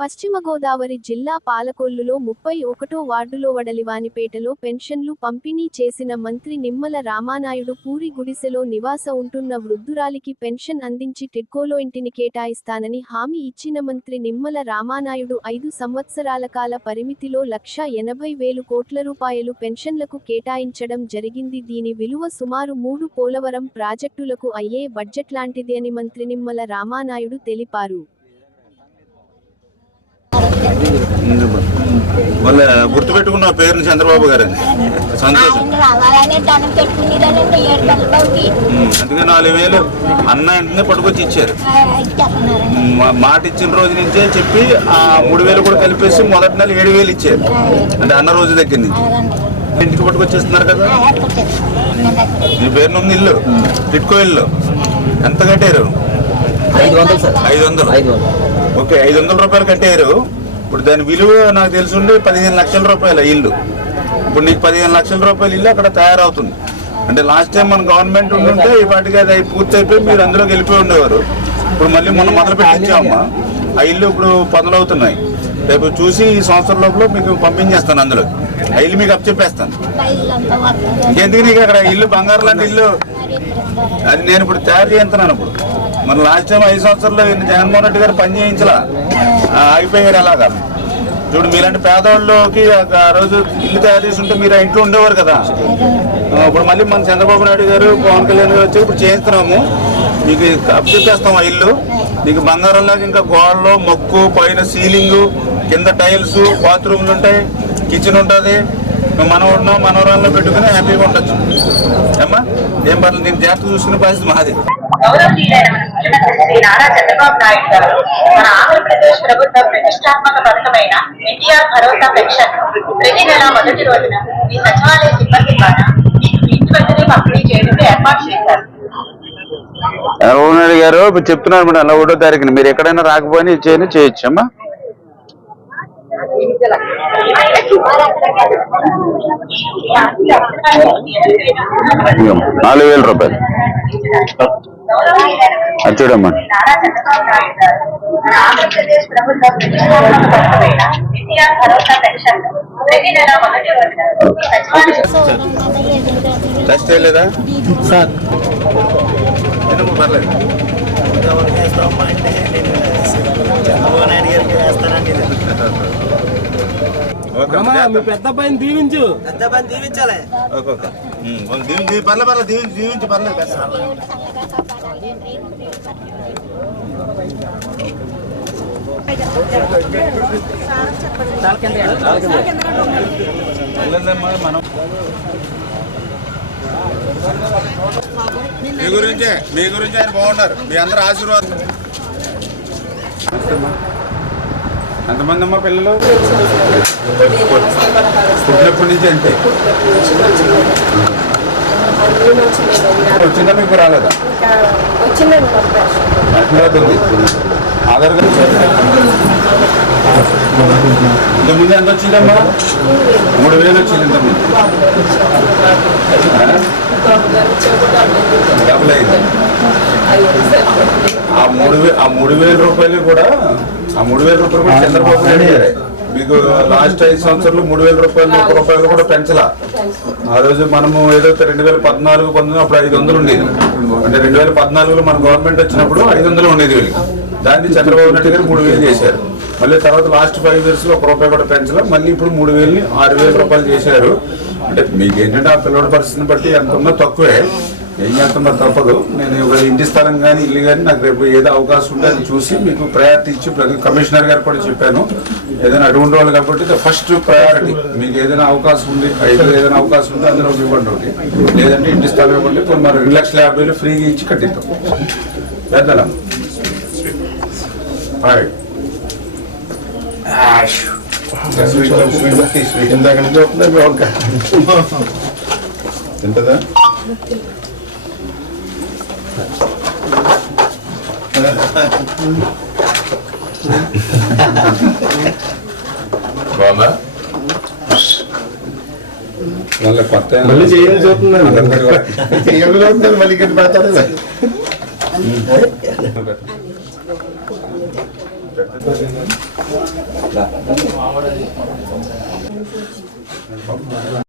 పశ్చిమ గోదావరి జిల్లా పాలకొల్లులో 31వ వార్డులో వడలివానిపేటలో పెన్షన్లు పంపిణీ చేసిన మంత్రి నిమ్మల రామానాయుడు పూరి గుడిసెలో నివాస ఉంటున్న వృద్ధురాలికి పెన్షన్ అందించి టిడ్కోలో ఇంటిని కేటాయిస్తానని హామీ ఇచ్చిన మంత్రి నిమ్మల రామానాయుడు 5 సంవత్సరాల కాల పరిమితిలో 1,80,000 కోట్ల రూపాయలు పెన్షన్లకు కేటాయించడం జరిగింది. దీని విలువ సుమారు 3 పోలవరం ప్రాజెక్టులకు అయ్యే బడ్జెట్ లాంటిది అని మంత్రి నిమ్మల రామానాయుడు తెలిపారు. గుర్తుపెట్టుకున్న పేరుని చంద్రబాబు గారు సంతోషం. అందుకే 4,000 అన్న వెంటనే పట్టుకొచ్చి ఇచ్చారు. మాట ఇచ్చిన రోజు నుంచే చెప్పి ఆ 3,000 కూడా కలిపేసి మొదటి నెల 7,000 ఇచ్చారు. అంటే అన్న రోజు దగ్గర నుంచి ఇంటికి పట్టుకొచ్చేస్తున్నారు కదా. మీ పేరున ఉంది ఇల్లు, టిడ్కో ఇల్లు. ఎంత కట్టారు? 500. ఓకే, 500 రూపాయలు కట్టారు. ఇప్పుడు దాని విలువ నాకు తెలుసుండి 15 లక్షల రూపాయల ఇల్లు. ఇప్పుడు నీకు 15 లక్షల రూపాయల ఇల్లు అక్కడ తయారవుతుంది. అంటే లాస్ట్ టైం మన గవర్నమెంట్ ఉండుంటే ఈ పాటికి అది పూర్తి అయిపోయి మీరు అందులోకి వెళ్ళిపోయి ఉండేవారు. ఇప్పుడు మళ్ళీ మనం మొదలు పెట్టించామమ్మా. ఆ ఇల్లు ఇప్పుడు పనులు అవుతున్నాయి. రేపు చూసి ఈ సంవత్సరం లోపల మీకు పంపించేస్తాను. అందులో ఆ ఇల్లు మీకు అప్పచెప్పేస్తాను. ఇంకెందుకు నీకు అక్కడ ఇల్లు బంగారు లాంటి ఇల్లు అది నేను ఇప్పుడు తయారు చేస్తున్నాను. ఇప్పుడు మన లాస్ట్ టైం 5 సంవత్సరాల్లో జగన్మోహన్ రెడ్డి గారు పని చేయించలా, అయిపోయారు. అలాగా చూడు, మీలాంటి పేదవాళ్ళకి ఆ రోజు ఇల్లు తయారు చేసి ఉంటే మీరు ఆ ఇంట్లో ఉండేవారు కదా. ఇప్పుడు మళ్ళీ మన చంద్రబాబు నాయుడు గారు, పవన్ కళ్యాణ్ గారు వచ్చి ఇప్పుడు చేయిస్తున్నాము. మీకు అప్పచెప్పేస్తాం ఆ ఇల్లు. మీకు బంగారంలాగా ఇంకా గోడలు, మొక్కు, పైన సీలింగు, కింద టైల్స్, బాత్రూమ్లు ఉంటాయి, కిచెన్ ఉంటుంది. మనవరాల్లో పెట్టుకుని హ్యాపీగా ఉండొచ్చు. ఏమ్మా, ఏం పర్లేదు, నేను జాగ్రత్త చూసుకునే పరిస్థితి మాది. గౌరవనీయులైన ముఖ్యమంత్రి శ్రీ నారా చంద్రబాబు నాయుడు గారు మన ఆంధ్రప్రదేశ్ ప్రభుత్వ ప్రతిష్టాత్మక పథకమైన ఎన్టీఆర్ భరోసా పెన్షన్ ప్రతి నెల మొదటి రోజున మీ సచివాలయ సిబ్బంది ద్వారా మీకు ఇంటి వద్దనే పంపిణీ చేయడానికి ఏర్పాటు చేశారు. చంద్రబాబు నాయుడు గారు చెప్తున్నారు మేడం, 1వ తారీఖున మీరు ఎక్కడైనా రాకపోయినా ఇచ్చేయని చేయొచ్చమ్మా. 4,000 రూపాయలు అది చూడమ్మా. ఆంధ్రప్రదేశ్ ప్రభుత్వ ప్రతిష్టాత్మక పథకమైన ఎన్టీఆర్ భరోసా పెన్షన్ ప్రతి నెల మొదటి రోజున టెస్ట్ చేయలేదా సార్? పర్లేదు, మీ పెద్ద పైన దీవించు. దీవించాలి. పర్లేదు, దీవించి పర్లేదు. మనం మీ గురించి ఆయన బాగున్నారు. మీ అందరూ ఆశీర్వాదం. ఎంతమంది అమ్మా పిల్లలు? పుట్టినప్పటి నుంచి అంతే వచ్చిందా? మీకు రాలేదా? ఆధార్ కార్డు ఇంతకుముందు ఎంత వచ్చిందమ్మా? 3,000 వచ్చింది ఇంతకుముందు. డబుల్ అయింది. ఆ 3,000 రూపాయలు కూడా చంద్రబాబు నాయుడు గారే మీకు లాస్ట్ 5 సంవత్సరాలు 3,000 రూపాయలు, 1 రూపాయలు కూడా పెంచలా. ఆ రోజు మనము ఏదో 2014, 19 అప్పుడు 500 ఉండేది. అంటే 2014లో మన గవర్నమెంట్ వచ్చినప్పుడు 500 ఉండేది వీళ్ళకి. దాన్ని చంద్రబాబు నాయుడు గారు 3,000 చేశారు. మళ్ళీ తర్వాత లాస్ట్ 5 ఇయర్స్లో 1 రూపాయి కూడా పెంచలా. మళ్ళీ ఇప్పుడు 3,000ని 6,000 రూపాయలు చేశారు. అంటే మీకు ఏంటంటే ఆ పిల్లల పరిస్థితిని బట్టి ఎంత ఉన్నా తక్కువే. ఏం చేస్తున్నా తప్పదు. నేను ఒక ఇంటి స్థలం కానీ ఇల్లు కానీ నాకు రేపు ఏదో అవకాశం ఉంటే అది చూసి మీకు ప్రయారిటీ ఇచ్చి కమిషనర్ గారు కూడా చెప్పాను. ఏదైనా అటువంటి వాళ్ళు కాబట్టి ఫస్ట్ ప్రయారిటీ మీకు ఏదైనా అవకాశం ఉంది, ఏదైనా అవకాశం ఉంటే అందులో ఇవ్వండి ఒకటి. లేదంటే ఇంటి స్థలం ఇవ్వండి. ఇప్పుడు మరి 2,50,000 ఫ్రీగా ఇచ్చి కట్టిద్దాం. పెద్దలా ఇందాక నుంచి వస్తుందా? తింటదా? బాగుందా? మళ్ళీ కొత్త మళ్ళీ చేయాలి చూస్తున్నాను. మళ్ళీ ఇక్కడ పెడతారు.